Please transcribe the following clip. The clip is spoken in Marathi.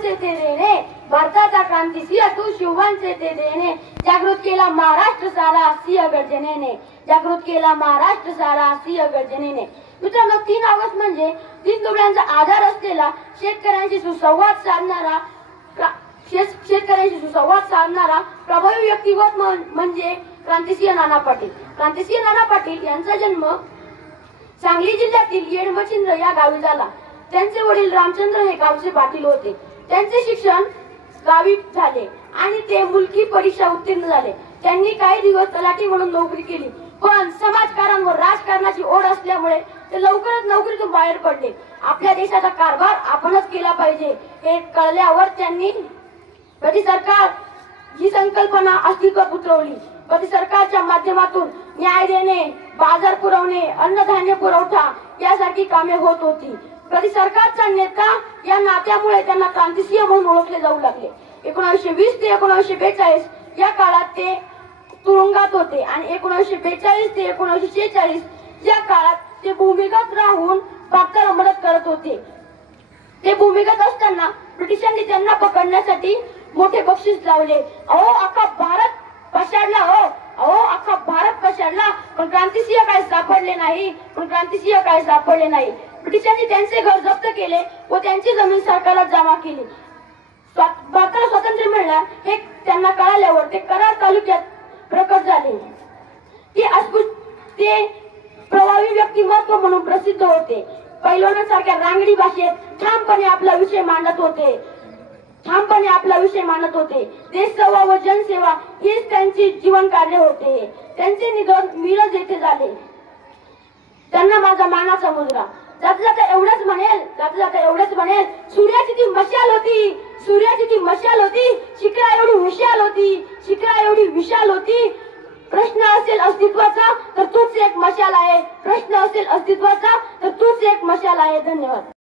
से ते देणे भारताचा क्रांती सिंह तू शिवांचे ते देणे जागृत केला महाराष्ट्र सारा सिंह गर्जनेने जागृत केला महाराष्ट्र सारा सिंह गर्जनेने। मित्रांनो 3 ऑगस्ट म्हणजे दीनदुबळ्यांचा आधार असलेला शेतकऱ्यांशी सुसंवाद साधणारा प्रभावी व्यक्तिमत्व म्हणजे क्रांतिसिंह नाना पाटील। क्रांतिसिंह नाना पाटील यांचा जन्म सांगली जिल्ह्यातील येडमचिंद्र या गावी झाला। त्यांचे वडील रामचंद्र हे गावचे पाटील होते। त्यांचे शिक्षण गावी झाले आणि ते मुलकी परीक्षा उत्तीर्ण झाले। त्यांनी काही दिवस तलाठी म्हणून नोकरी केली, पण समाजकारण व राजकारणाची ओढ असल्यामुळे ते लवकरच नोकरीतून बाहेर पडले। आपल्या देशाचा कारभार आपणच केला पाहिजे हे कळल्यावर त्यांनी प्रतिसरकार ही संकल्पना अस्तित्वात उतरवली। प्रतिसरकारच्या माध्यमातून न्याय देणे, बाजार पुरवणे, अन्नधान्य पुरवठा यासारखी कामे होत होती। प्रतिसरकारचा नेता या नात्यामुळे त्यांना क्रांतिसिंह म्हणून ओळखले जाऊ लागले। 1920 ते 1942 या काळात ते तुरुंगात होते आणि 1942 ते 1946 या काळात ते भूमिगत राहून भारताला मदत करत होते। ते भूमिगत असताना ब्रिटिशांनी त्यांना पकडण्यासाठी मोठे बक्षीस लावले। अख्खा भारत पछाडला पण क्रांतिसिंह काय सापडले नाही। ब्रिटिशांनी त्यांचे घर जप्त केले व त्यांची जमीन सरकारला जमा केली। भारताला स्वातंत्र्य मिळणार हे त्यांना कळाल्यावर ते कराड तालुक्यात प्रकट झाले। ते प्रभावी व्यक्तिमत्व म्हणून प्रसिद्ध होते। पैलवानासारख्या रांगडी भाषेत ठामपणे आपला विषय मांडत होते। देश सेवा व जनसेवा हेच त्यांचे जीवन कार्य होते। त्यांचे निधन मिरज येथे झाले। त्यांना माझा मानाचा मुजरा। जाता जाता एवढंच म्हणेल सूर्याची ती मशाल होती शिखरा एवढी विशाल होती। प्रश्न असेल अस्तित्वाचा तर तूच एक मशाल आहे। धन्यवाद।